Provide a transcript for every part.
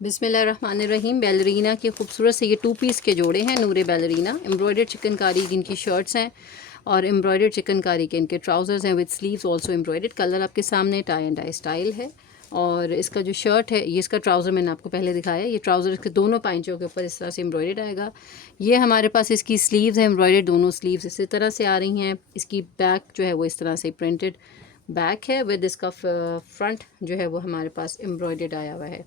बिस्मिल्लाहिर्रहमानिर्रहीम। बैलरीना के खूबसूरत से ये 2 पीस के जोड़े हैं, नूरे बैलरीना। एम्ब्रॉयडर्ड चिकनकारी की इनकी शर्ट्स हैं और एम्ब्रॉयडर्ड चिकनकारी के इनके ट्राउज़र्स हैं with sleeves also embroidered. Colour आपके सामने टाई एंड डाई स्टाइल है। और इसका जो शर्ट है, ये इसका ट्राउज़र मैंने आपको पहले दिखाया। ये ट्राउज़र इसके दोनों पाइंचों के ऊपर इस तरह से एम्ब्रॉयडर्ड आएगा। ये हमारे पास इसकी स्लीव्स है एम्ब्रॉयडर्ड, दोनों स्लीव्स इसी तरह से आ रही हैं। इसकी बैक जो है वो इस तरह से प्रिंटेड बैक है विद इसका फ्रंट जो है वो हमारे पास एम्ब्रॉयडर्ड आया हुआ है।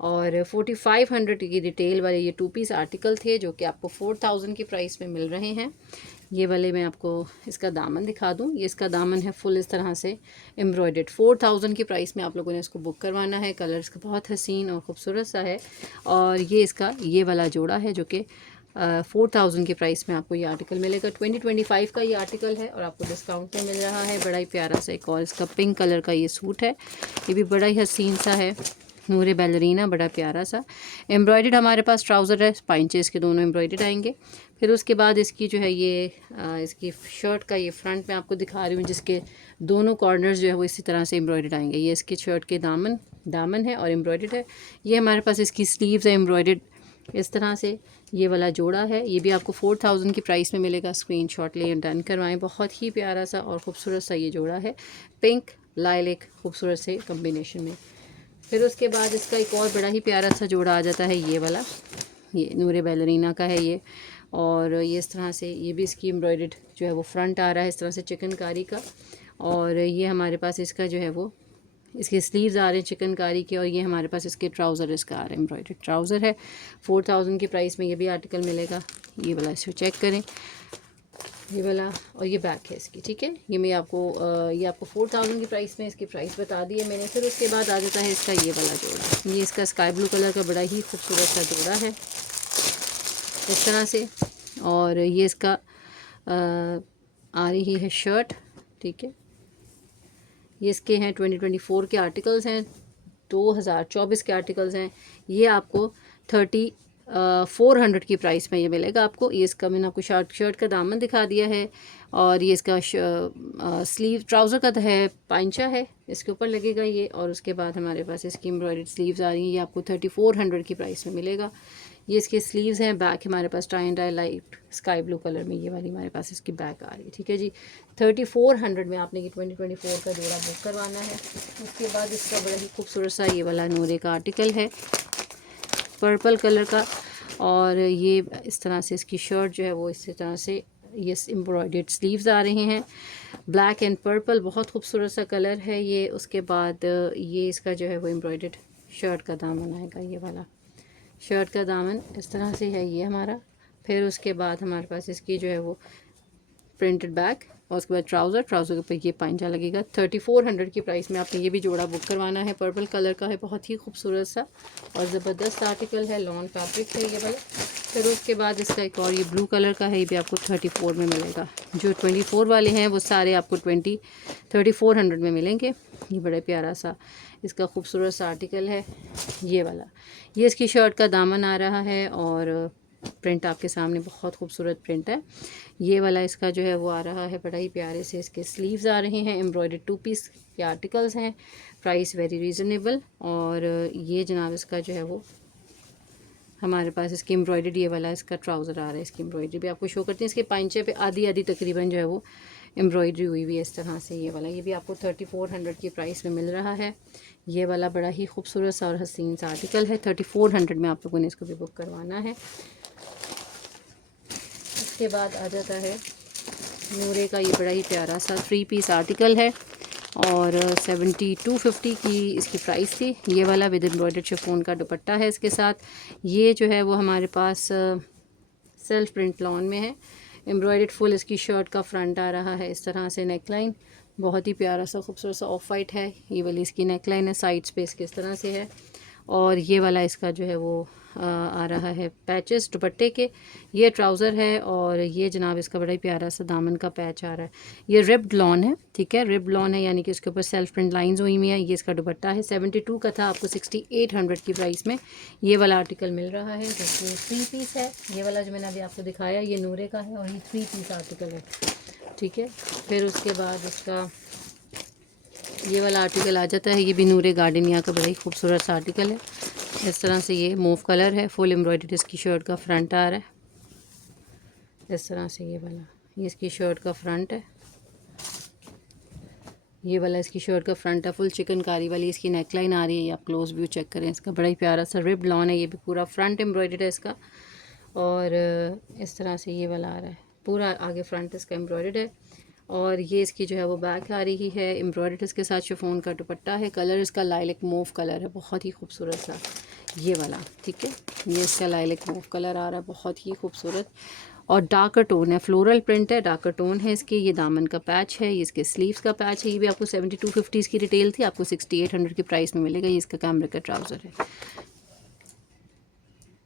और 4500 की रिटेल वाले ये 2 पीस आर्टिकल थे जो कि आपको 4000 की प्राइस में मिल रहे हैं। ये वाले मैं आपको इसका दामन दिखा दूं। ये इसका दामन है फुल इस तरह से एम्ब्रॉयडर्ड। 4000 की प्राइस में आप लोगों ने इसको बुक करवाना है। कलर इसका बहुत हसीन और ख़ूबसूरत सा है। और ये इसका ये वाला जोड़ा है जो कि 4000 की प्राइस में आपको ये आर्टिकल मिलेगा। 2025 का ये आर्टिकल है और आपको डिस्काउंट में मिल रहा है। बड़ा ही प्यारा सा एक और इसका पिंक कलर का ये सूट है। ये भी बड़ा ही हसीन सा है, नूरे बैलरीना, बड़ा प्यारा सा। एम्ब्रॉयडर्ड हमारे पास ट्राउज़र है, पाइंचेस के दोनों एम्ब्रॉयडर्ड आएंगे। फिर उसके बाद इसकी जो है ये इसकी शर्ट का ये फ्रंट में आपको दिखा रही हूँ, जिसके दोनों कॉर्नर्स जो है वो इसी तरह से एम्ब्रॉयडर्ड आएंगे। ये इसकी शर्ट के दामन है और एम्ब्रॉयडर्ड है। ये हमारे पास इसकी स्लीव्स है एम्ब्रॉयडर्ड इस तरह से। ये वाला जोड़ा है, ये भी आपको 4000 की प्राइस में मिलेगा। स्क्रीनशॉट ले डन करवाएं। बहुत ही प्यारा सा और ख़ूबसूरत सा ये जोड़ा है, पिंक लाइलेक खूबसूरत से कम्बिनेशन में। फिर उसके बाद इसका एक और बड़ा ही प्यारा सा जोड़ा आ जाता है, ये वाला। ये नूरे बैलरीना का है ये। और ये इस तरह से ये भी इसकी एम्ब्रॉयडर्ड जो है वो फ्रंट आ रहा है इस तरह से चिकनकारी का। और ये हमारे पास इसका जो है वो इसके स्लीव्स आ रहे हैं चिकनकारी के। और ये हमारे पास इसके ट्राउज़र इसका आ रहा है, एम्ब्रॉयडर्ड ट्राउज़र है। 4000 की प्राइस में ये भी आर्टिकल मिलेगा। ये वाला इसको चेक करें, ये वाला। और ये बैक है इसकी, ठीक है। ये आपको 4000 की प्राइस में इसकी प्राइस बता दी है मैंने। फिर उसके बाद आ जाता है इसका ये वाला जोड़ा। ये इसका स्काई ब्लू कलर का बड़ा ही खूबसूरत सा जोड़ा है इस तरह से। और ये इसका आ रही है शर्ट, ठीक है। ये इसके हैं 2024 के आर्टिकल्स हैं, 2024 के आर्टिकल्स हैं। ये आपको 400 की प्राइस में ये मिलेगा आपको। ये इसका मैंने आपको शर्ट का दामन दिखा दिया है। और ये इसका स्लीव ट्राउज़र का है, पांचा है इसके ऊपर लगेगा ये। और उसके बाद हमारे पास इसकी एम्ब्रॉयडर्ड स्लीव्स आ रही हैं। ये आपको 3400 की प्राइस में मिलेगा। ये इसके स्लीव्स हैं। बैक हमारे पास tie and dye light sky blue colour में ये वाली हमारे पास इसकी बैक आ रही है, ठीक है जी। 3400 में आपने ये 2024 का जोड़ा बुक करवाना है। उसके बाद इसका बड़ा ही खूबसूरत सा ये वाला नूरे का आर्टिकल है, पर्पल कलर का। और ये इस तरह से इसकी शर्ट जो है वो इस तरह से ये एम्ब्रॉयडर्ड स्लीव्स आ रहे हैं, ब्लैक एंड पर्पल, बहुत खूबसूरत सा कलर है ये। उसके बाद ये इसका जो है वो एम्ब्रॉयडर्ड शर्ट का दामन आएगा, ये वाला शर्ट का दामन इस तरह से है ये हमारा। फिर उसके बाद हमारे पास इसकी जो है वो प्रिंटेड बैक और उसके बाद ट्राउज़र के ऊपर ये पांचा लगेगा। 3400 की प्राइस में आपने ये भी जोड़ा बुक करवाना है। पर्पल कलर का है, बहुत ही खूबसूरत सा और ज़बरदस्त आर्टिकल है, लॉन फैब्रिक है ये वाला। फिर उसके बाद इसका एक और ये ब्लू कलर का है, ये भी आपको 34 में मिलेगा। जो 24 वाले हैं वो सारे आपको 3400 में मिलेंगे। ये बड़ा प्यारा सा इसका खूबसूरत सा आर्टिकल है ये वाला। ये इसकी शर्ट का दामन आ रहा है और प्रिंट आपके सामने बहुत खूबसूरत प्रिंट है। ये वाला इसका जो है वो आ रहा है, बड़ा ही प्यारे से इसके स्लीव्स आ रहे हैं। एम्ब्रॉयडर्ड 2 पीस के आर्टिकल्स हैं, प्राइस वेरी रीज़नेबल। और ये जनाब इसका जो है वो हमारे पास इसकी एम्ब्रॉयडर्ड ये वाला इसका ट्राउज़र आ रहा है। इसकी एम्ब्रॉयडरी भी आपको शो करती है। इसके पांचे पे आधी तकरीबन जो है वो एम्ब्रॉयडरी हुई हुई है इस तरह से। ये वाला ये भी आपको 3400 की प्राइस में मिल रहा है। ये वाला बड़ा ही खूबसूरत सा और हसीन सा आर्टिकल है। 3400 में आप लोगों ने इसको भी बुक करवाना है। इसके बाद आ जाता है नूरे का ये बड़ा ही प्यारा सा 3 पीस आर्टिकल है और 7250 की इसकी प्राइस थी। ये वाला विद एम्ब्रॉयडर्ड शिफॉन का दुपट्टा है इसके साथ। ये जो है वो हमारे पास सेल्फ प्रिंट लॉन में है। एम्ब्रॉयडर्ड फुल इसकी शर्ट का फ्रंट आ रहा है इस तरह से, नेकलाइन बहुत ही प्यारा सा खूबसूरत सा ऑफ वाइट है। ये वाली इसकी नेकलाइन है, साइड्स पे इसके इस तरह से है। और ये वाला इसका जो है वो आ रहा है पैचेस दुपट्टे के। ये ट्राउज़र है और ये जनाब इसका बड़ा ही प्यारा सा दामन का पैच आ रहा है। ये रिब्ड लॉन है, ठीक है, रिब्ड लॉन है, यानी कि इसके ऊपर सेल्फ प्रिंट लाइंस हुई हुई हैं। ये इसका दुपट्टा है। 72 का था, आपको 6800 की प्राइस में ये वाला आर्टिकल मिल रहा है, जो कि 3 पीस है। ये वाला जो मैंने अभी आपको दिखाया ये नूरे का है और ये 3 पीस आर्टिकल है, ठीक है। फिर उसके बाद इसका ये वाला आर्टिकल आ जाता है, ये भी नूरे गार्डनिया का बड़ा ही खूबसूरत सा आर्टिकल है। इस तरह से ये मूव कलर है, फुल एम्ब्रॉयडरी इसकी शर्ट का फ्रंट आ रहा है। इस तरह से ये वाला, ये इसकी शर्ट का फ्रंट है। ये वाला इसकी शर्ट का फ्रंट है, फुल चिकनकारी वाली इसकी नेकलाइन आ रही है। आप क्लोज व्यू चेक करें इसका, बड़ा ही प्यारा सा रिब्ड लॉन है। ये भी पूरा फ्रंट एम्ब्रॉयडर्ड है इसका। और इस तरह से ये वाला आ रहा है, पूरा आगे फ्रंट इसका एम्ब्रॉयडर्ड है। और ये इसकी जो है वो बैक आ रही है एम्ब्रॉयडर्ड, इसके साथ शिफॉन का दुपट्टा है। कलर इसका लाइलिक मूव कलर है, बहुत ही खूबसूरत सा ये वाला, ठीक है। ये इसका लाइलिक मूव कलर आ रहा है, बहुत ही खूबसूरत और डार्कर टोन है, फ्लोरल प्रिंट है, डार्कर टोन है इसकी। ये दामन का पैच है, ये इसके स्लीव्स का पैच है। ये भी आपको 7250 की रिटेल थी, आपको 6800 की प्राइस में मिलेगा। ये इसका कैमरे का ट्राउज़र है,